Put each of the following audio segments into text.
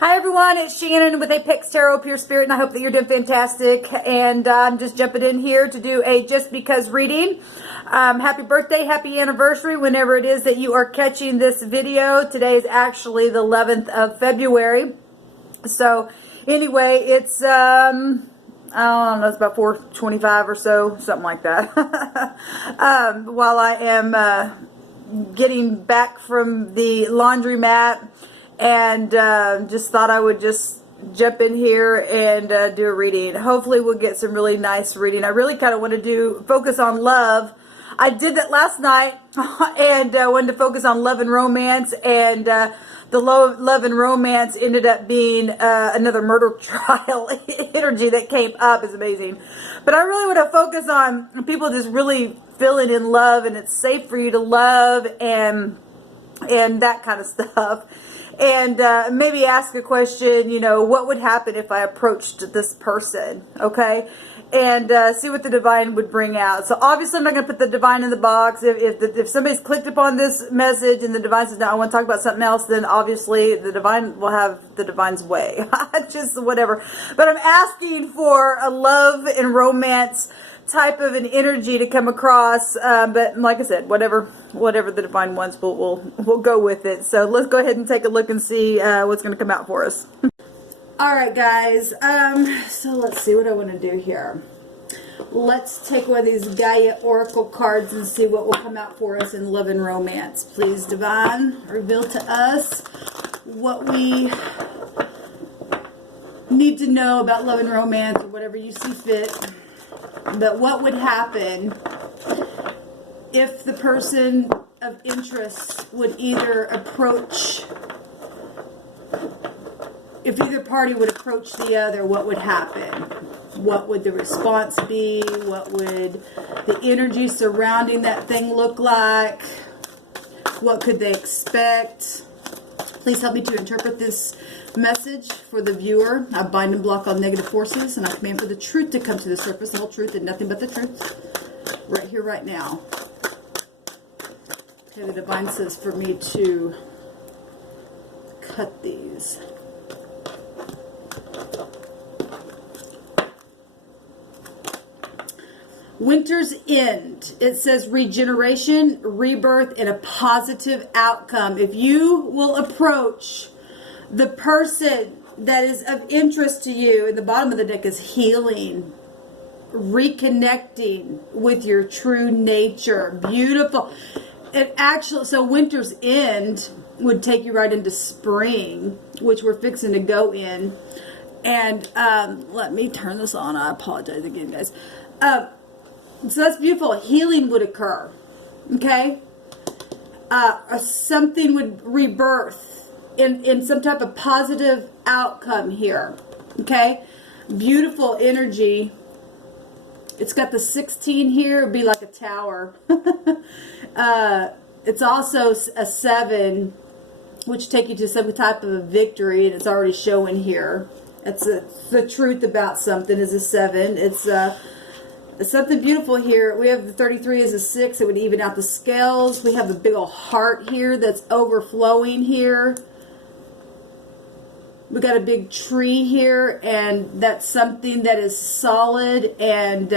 Hi everyone, it's Shannon with apextarotpurespirit, and I hope that you're doing fantastic. And I'm just jumping in here to do a just because reading. Happy birthday, happy anniversary, whenever it is that you are catching this video. Today is actually the 11th of February. So anyway, it's I don't know, it's about 4:25 or so, something like that. While I am getting back from the laundromat, and just thought I would just jump in here and do a reading. Hopefully we'll get some really nice reading. I really kind of want to focus on love. I did that last night and wanted to focus on love and romance, and the love and romance ended up being another murder trial energy that came up. Is amazing. But I really want to focus on people just really feeling in love, and it's safe for you to love, and that kind of stuff. And maybe ask a question, you know, what would happen if I approached this person, okay? And see what the divine would bring out. So obviously I'm not going to put the divine in the box. If somebody's clicked upon this message and the divine says, no, I want to talk about something else, then obviously the divine will have the divine's way. Just whatever. But I'm asking for a love and romance type of an energy to come across, but like I said, whatever the divine wants, we'll go with it. So let's go ahead and take a look and see what's going to come out for us. All right, guys. So let's see what I want to do here. Let's take one of these Gaia Oracle cards and see what will come out for us in love and romance. Please, divine, reveal to us what we need to know about love and romance, or whatever you see fit. But what would happen if the person of interest would either approach, if either party would approach the other, what would happen? What would the response be? What would the energy surrounding that thing look like? What could they expect? Please help me to interpret this message for the viewer. I bind and block all negative forces, and I command for the truth to come to the surface, the whole truth and nothing but the truth, right here, right now. Okay, the divine says for me to cut these. Winter's end. It says regeneration, rebirth, and a positive outcome. If you will approach the person that is of interest to you, in the bottom of the deck is healing, reconnecting with your true nature. Beautiful. It actually, so winter's end would take you right into spring, which we're fixing to go in. And let me turn this on. I apologize again, guys. So that's beautiful. Healing would occur. Okay? Something would rebirth in some type of positive outcome here. Okay? Beautiful energy. It's got the 16 here. It'd be like a tower. It's also a 7, which take you to some type of a victory, and it's already showing here. It's the truth about something is a 7. It's something beautiful here. We have the 33 as a 6. It would even out the scales. We have a big old heart here that's overflowing here. We got a big tree here, and that's something that is solid, and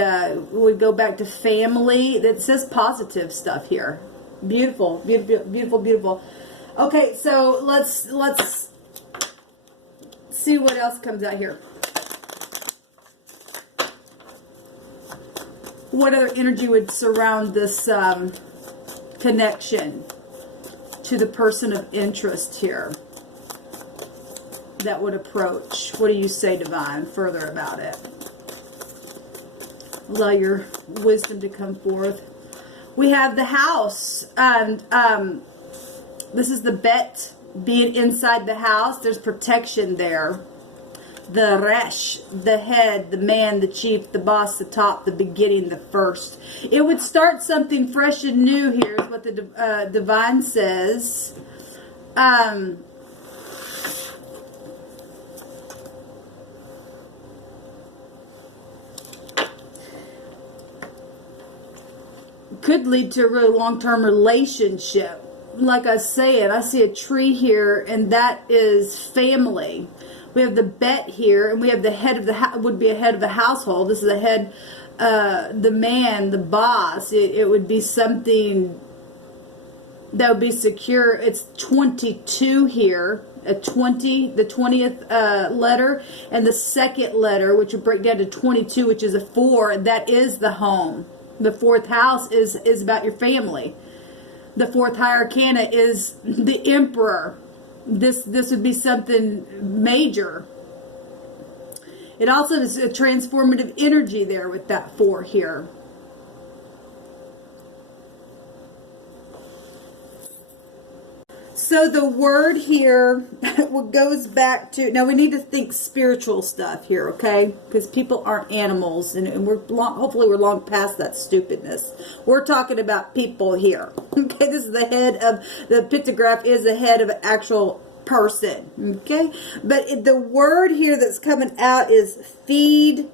we go back to family. That says positive stuff here. Beautiful, beautiful, beautiful, beautiful. Okay, so let's see what else comes out here. What other energy would surround this connection to the person of interest here that would approach? What do you say, divine, further about it? Allow your wisdom to come forth. We have the house, and this is the bet, being inside the house. There's protection there. The resh, the head, the man, the chief, the boss, the top, the beginning, the first. It would start something fresh and new here, is what the divine says. Could lead to a really long-term relationship. like I was saying, I see a tree here, and that is family. We have the bet here, and we have the head of the would be a head of the household. This is the head, the man, the boss. It would be something that would be secure. It's 22 here. A 20, the 20th letter, and the second letter, which would break down to 22, which is a 4. That is the home. The 4th house is about your family. The 4th high arcana is the emperor. This would be something major. It also is a transformative energy there with that 4 here. So the word here goes back to, now we need to think spiritual stuff here, okay? Because people aren't animals, and hopefully we're long past that stupidness. We're talking about people here, okay? This is the head of, the pictograph is the head of an actual person, okay? But the word here that's coming out is feed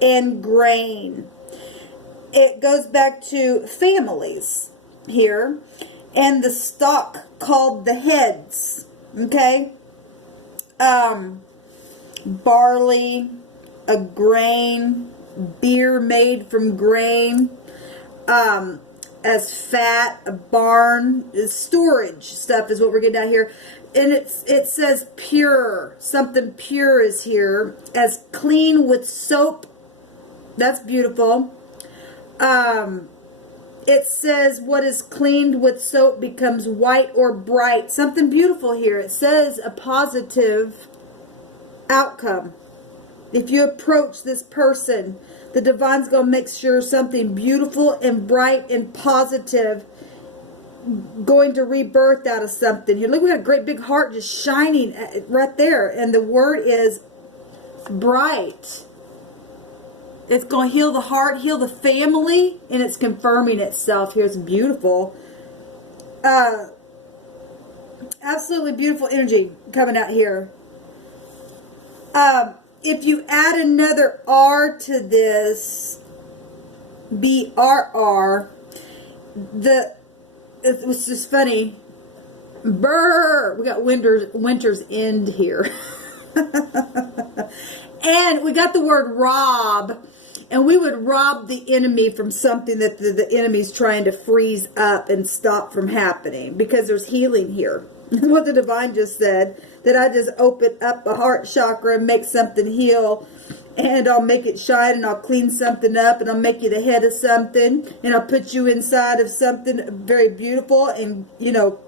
and grain. It goes back to families here. And the stock called the heads, okay? Barley, a grain, beer made from grain, as fat, a barn, storage stuff is what we're getting at here. And it says pure, something pure is here, as clean with soap. That's beautiful. It says what is cleaned with soap becomes white or bright. Something beautiful here. It says a positive outcome. If you approach this person, the divine's going to make sure something beautiful and bright and positive going to rebirth out of something here. Look, we got a great big heart just shining right there. And the word is bright. It's going to heal the heart, heal the family, and it's confirming itself here. It's beautiful. Absolutely beautiful energy coming out here. If you add another R to this, BRR, it was just funny. Brr! We got winter's end here. And we got the word rob. And we would rob the enemy from something that the enemy's trying to freeze up and stop from happening. Because there's healing here. What the divine just said. That I just open up a heart chakra and make something heal. And I'll make it shine and I'll clean something up. And I'll make you the head of something. And I'll put you inside of something very beautiful. And, you know,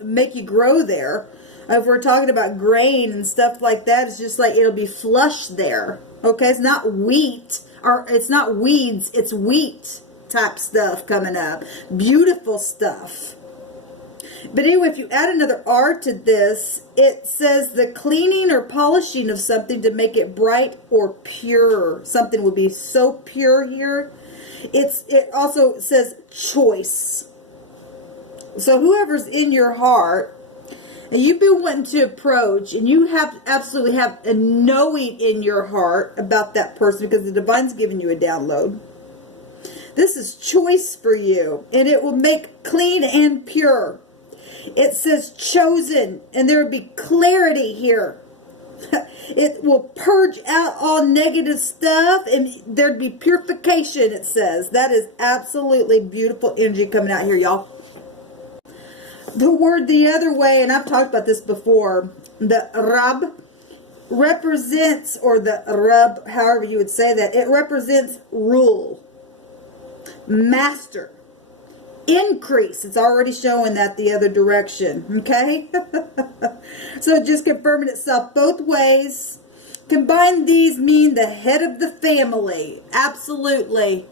make you grow there. If we're talking about grain and stuff like that, it's just like it'll be flush there. Okay, it's not wheat, or it's not weeds, it's wheat type stuff coming up. Beautiful stuff. But anyway, if you add another R to this, it says the cleaning or polishing of something to make it bright or pure. Something would be so pure here. It also says choice. So whoever's in your heart, and you've been wanting to approach, and you absolutely have a knowing in your heart about that person because the divine's giving you a download. This is choice for you, and it will make clean and pure. It says chosen, and there will be clarity here. It will purge out all negative stuff, and there'd be purification, it says. That is absolutely beautiful energy coming out here, y'all. The word the other way, and I've talked about this before, the Rab represents, or the Rab, however you would say that, it represents rule, master, increase. It's already showing that the other direction, okay? So just confirming itself both ways. Combine these mean the head of the family. Absolutely.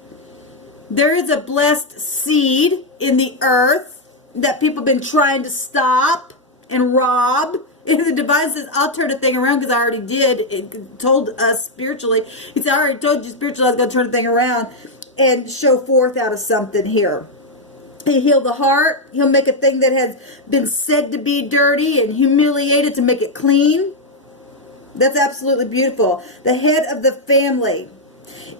There is a blessed seed in the earth that people have been trying to stop and rob. And the divine says, I'll turn the thing around because I already did. It told us spiritually. He said, I already told you spiritually I was going to turn the thing around and show forth out of something here. He'll heal the heart. He'll make a thing that has been said to be dirty and humiliated to make it clean. That's absolutely beautiful. The head of the family.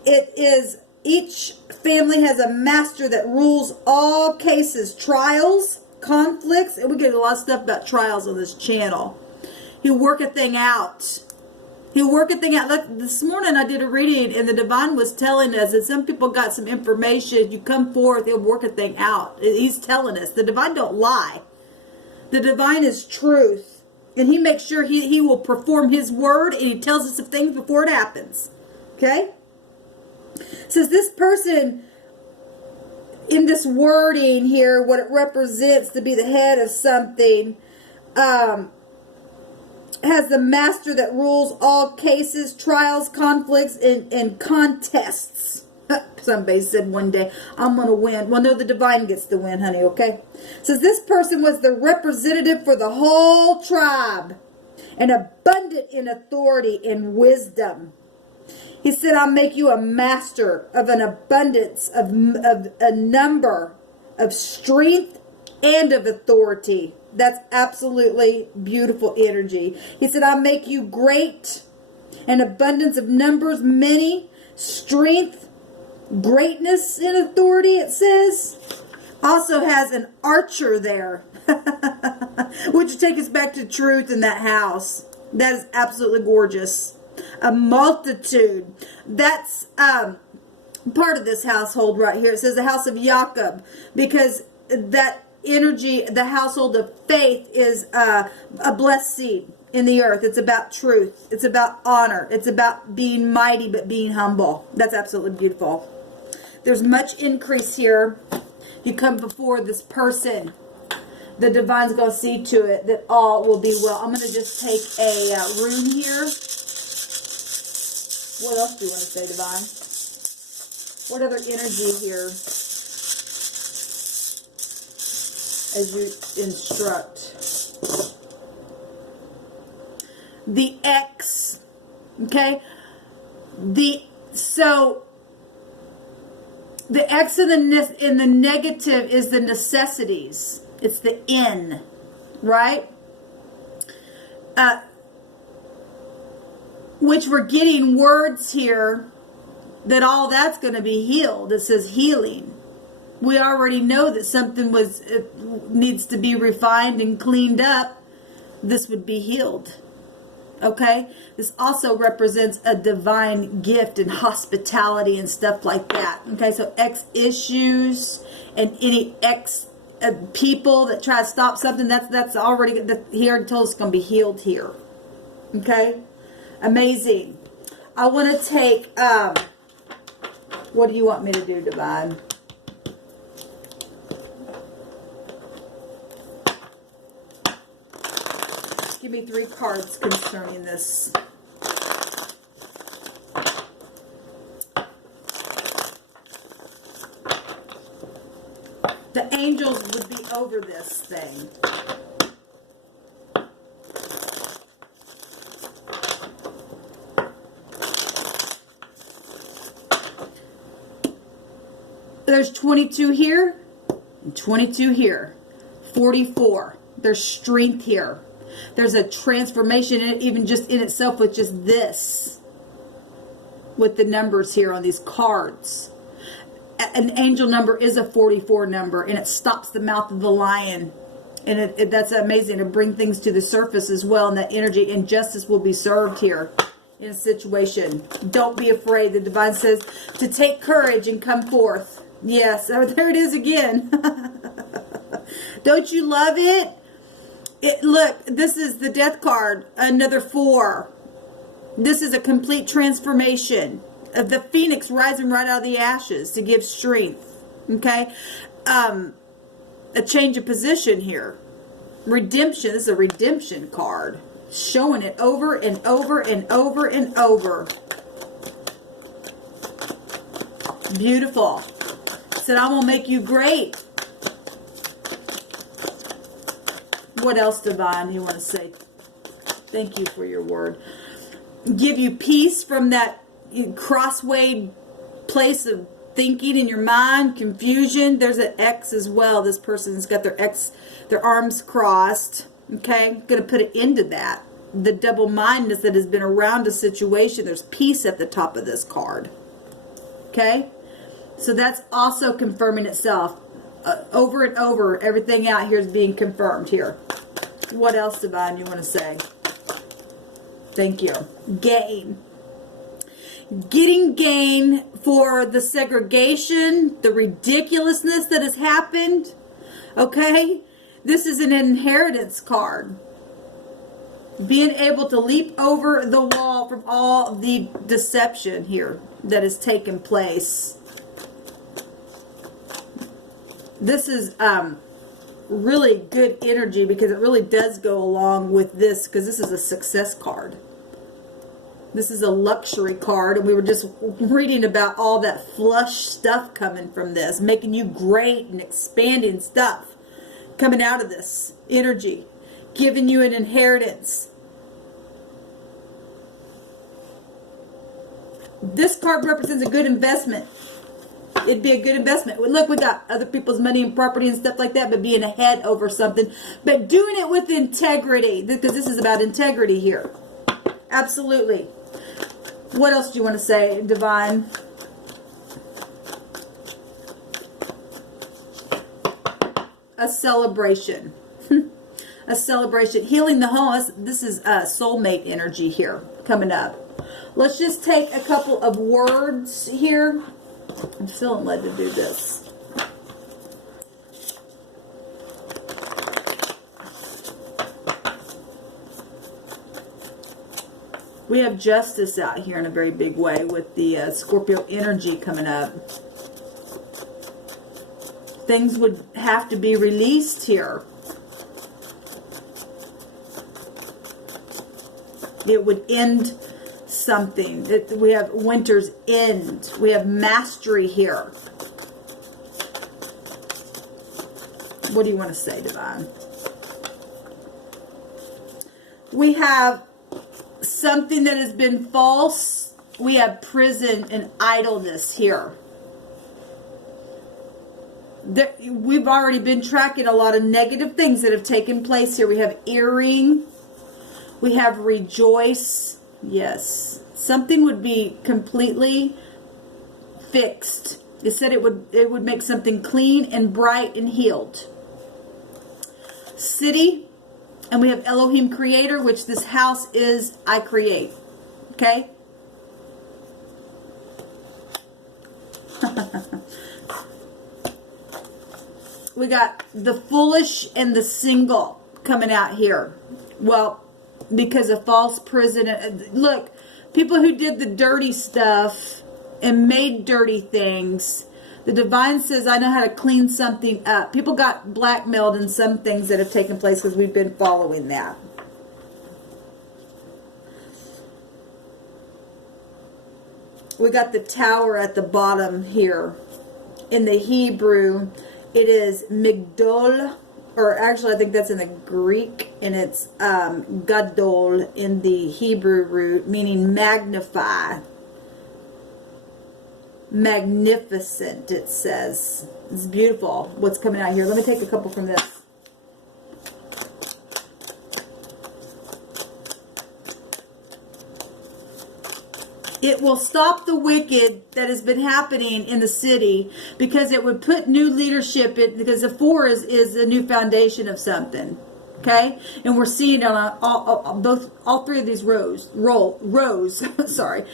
It is... Each family has a master that rules all cases, trials, conflicts, and we get a lot of stuff about trials on this channel. He'll work a thing out. He'll work a thing out. Look, this morning I did a reading, and the divine was telling us that some people got some information. You come forth, he'll work a thing out. He's telling us. The divine don't lie. The divine is truth. And he makes sure he will perform his word, and he tells us of things before it happens. Okay? It says this person, in this wording here, what it represents to be the head of something, has the master that rules all cases, trials, conflicts, and contests. Somebody said one day, I'm going to win. Well, no, the divine gets the win, honey, okay? It says this person was the representative for the whole tribe and abundant in authority and wisdom. He said, I'll make you a master of an abundance of a number of strength and of authority. That's absolutely beautiful energy. He said, I'll make you great, an abundance of numbers, many, strength, greatness and authority, it says. Also has an archer there, which will take us back to truth in that house. That is absolutely gorgeous. A multitude. That's part of this household right here. It says the house of Jacob, because that energy, the household of faith, is a blessed seed in the earth. It's about truth. It's about honor. It's about being mighty but being humble. That's absolutely beautiful. There's much increase here. You come before this person. The divine's going to see to it that all will be well. I'm going to just take a rune here. What else do you want to say, divine? What other energy here as you instruct? The X, okay? So the X in the negative is the necessities. It's the N, right? Which we're getting words here that all that's going to be healed. It says healing. We already know that something needs to be refined and cleaned up. This would be healed. Okay? This also represents a divine gift and hospitality and stuff like that. Okay? So X issues and any X people that try to stop something, that's already, he already told us it's going to be healed here. Okay? Amazing. I want to take, what do you want me to do, divine? Give me 3 cards concerning this. The angels would be over this thing. There's 22 here and 22 here. 44. There's strength here. There's a transformation in it, even just in itself with just this. With the numbers here on these cards. An angel number is a 44 number, and it stops the mouth of the lion. And that's amazing to bring things to the surface as well, and that energy and justice will be served here in a situation. Don't be afraid. The divine says to take courage and come forth. Yes, there it is again. Don't you love it? Look, this is the death card, another 4. This is a complete transformation of the phoenix rising right out of the ashes to give strength. Okay? A change of position here. Redemption. This is a redemption card. Showing it over and over and over and over. Beautiful. Said, I will make you great. What else, divine, do you want to say? Thank you for your word. Give you peace from that crossway place of thinking in your mind, confusion. There's an X as well. This person's got their arms crossed. Okay, going to put an end to that. The double-mindedness that has been around a situation. There's peace at the top of this card. Okay, so that's also confirming itself. over and over, everything out here is being confirmed here. What else, Divine, you want to say? Thank you. Gain. Getting gain for the segregation, the ridiculousness that has happened. Okay? This is an inheritance card. Being able to leap over the wall from all the deception here that has taken place. This is really good energy because it really does go along with this, because this is a success card. This is a luxury card, and we were just reading about all that flush stuff coming from this, making you great and expanding stuff coming out of this energy, giving you an inheritance. This card represents a good investment. It'd be a good investment. Look, we got other people's money and property and stuff like that, but being ahead over something, but doing it with integrity, because this is about integrity here. Absolutely. What else do you want to say, Divine? A celebration. A celebration. Healing the home. This is soulmate energy here coming up. Let's just take a couple of words here. I'm feeling led to do this. We have justice out here in a very big way with the Scorpio energy coming up. Things would have to be released here. It would end something. We have winter's end. We have mastery here. What do you want to say, Divine? We have something that has been false. We have prison and idleness here. We've already been tracking a lot of negative things that have taken place here. We have earring. We have rejoice. Yes. Something would be completely fixed. It said it would make something clean and bright and healed. City. And we have Elohim Creator, which this house is I create. Okay? We got the foolish and the single coming out here. Well, because of false prison. Look, people who did the dirty stuff and made dirty things. The Divine says, I know how to clean something up. People got blackmailed in some things that have taken place because we've been following that. We got the tower at the bottom here. In the Hebrew, it is Migdol, or actually I think that's in the Greek, and it's Gadol in the Hebrew root, meaning magnify. Magnificent, it says. It's beautiful what's coming out here. Let me take a couple from this. It will stop the wicked that has been happening in the city, because it would put new leadership in, because the 4 is a new foundation of something. Okay? And we're seeing it on all 3 of these rows. Sorry.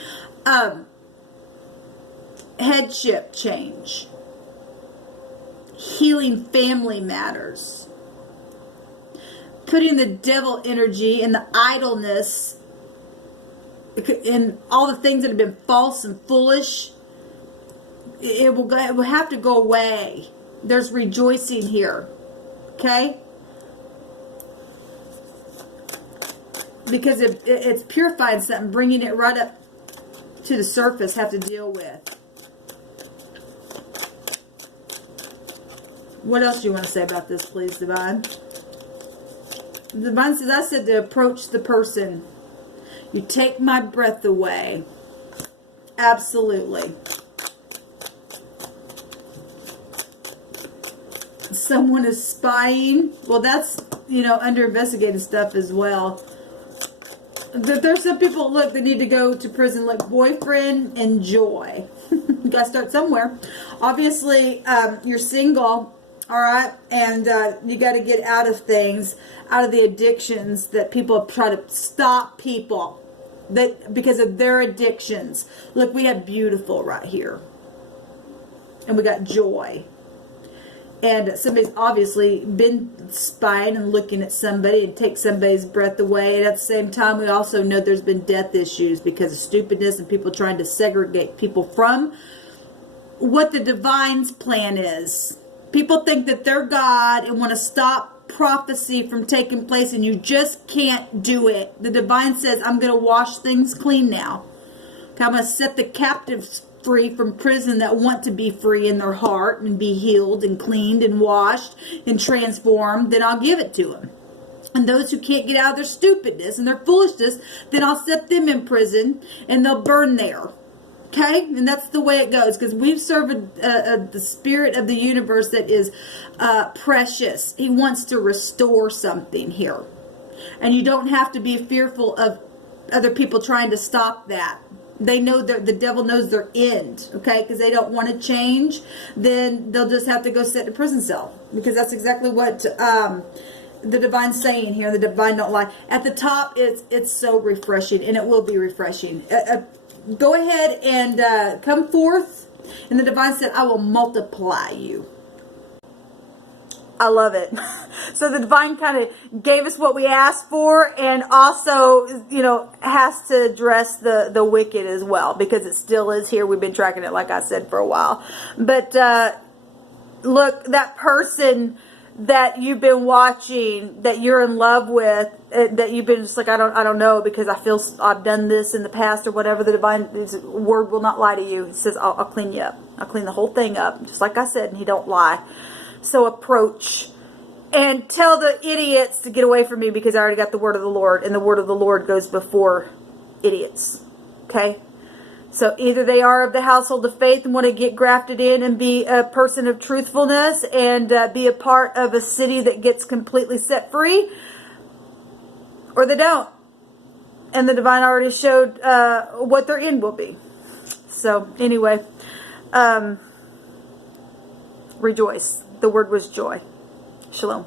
Headship change. Healing family matters. Putting the devil energy and the idleness and all the things that have been false and foolish, it will have to go away. There's rejoicing here. Okay? Because it's purifying something, bringing it right up to the surface, have to deal with. What else do you want to say about this, please, Divine? Divine says, I said to approach the person. You take my breath away. Absolutely. Someone is spying. Well, that's, under investigative stuff as well. There's some people, look, they need to go to prison. Look, boyfriend and joy. You got to start somewhere. Obviously, you're single. All right, and you got to get out of things, out of the addictions that people try to stop people that because of their addictions. Look, we have beautiful right here, and we got joy, and somebody's obviously been spying and looking at somebody and take somebody's breath away. And at the same time, we also know there's been death issues because of stupidness and people trying to segregate people from what the divine's plan is. People think that they're God and want to stop prophecy from taking place, and you just can't do it. The divine says, I'm going to wash things clean now. Okay, I'm going to set the captives free from prison that want to be free in their heart and be healed and cleaned and washed and transformed. Then I'll give it to them. And those who can't get out of their stupidness and their foolishness, then I'll set them in prison and they'll burn there. Okay, and that's the way it goes, because we've served the spirit of the universe that is precious. He wants to restore something here. And you don't have to be fearful of other people trying to stop that. They know that the devil knows their end, okay, because they don't want to change. Then they'll just have to go sit in a prison cell, because that's exactly what the divine's saying here. The divine don't lie. At the top, it's so refreshing, and it will be refreshing. Go ahead and come forth. And the divine said, I will multiply you. I love it. So the divine kind of gave us what we asked for, and also, you know, has to address the wicked as well, because it still is here. We've been tracking it, like I said, for a while. But look, that person that you've been watching, that you're in love with, that you've been just like, I don't know, because I feel I've done this in the past or whatever. The divine word will not lie to you. He says, I'll clean you up. I'll clean the whole thing up, just like I said, and he don't lie. So approach and tell the idiots to get away from me, because I already got the word of the Lord, and the word of the Lord goes before idiots. Okay? So either they are of the household of faith and want to get grafted in and be a person of truthfulness and be a part of a city that gets completely set free, or they don't. And the divine already showed what their end will be. So anyway, rejoice. The word was joy. Shalom.